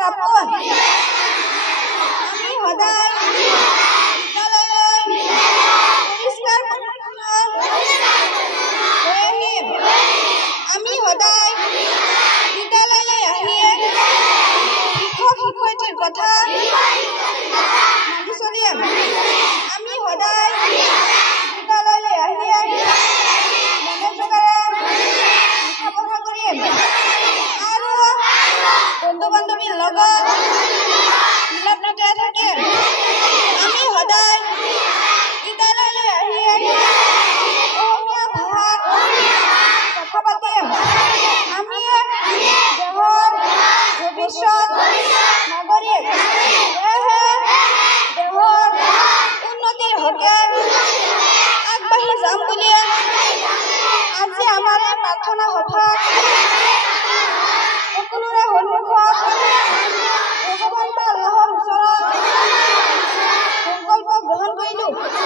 আমাৰ আপোন আমি সদায় বিদ্যালয়লৈ পৰিষ্কাৰ পৰিচ্ছন্ন হৈ আহিম আমি সদায় বিদ্যালয়লৈ আহিয়ে শিক্ষক শিক্ষয়িত্ৰীৰ কথা মানি চলিম আমি সদায় বিদ্যালয়লৈ আহিয়ে মনে জোগাৰে লিখা পঢ়া কৰিম আৰু বন্ধু বান্ধৱীৰ লগত মিলা প্ৰীতিৰে থাকিম আমি সদায় বিদ্যালয়লৈ আহিয়ে অসমীয়া ভাষাত কথা পাতিম আমি দেশৰ ভৱিষ্যত নাগৰিক সেয়েহে দেশৰ উন্নতিৰ হকে আগবাঢ়ি যাম বুলি আজি আমাৰ প্ৰাৰ্থনা সভা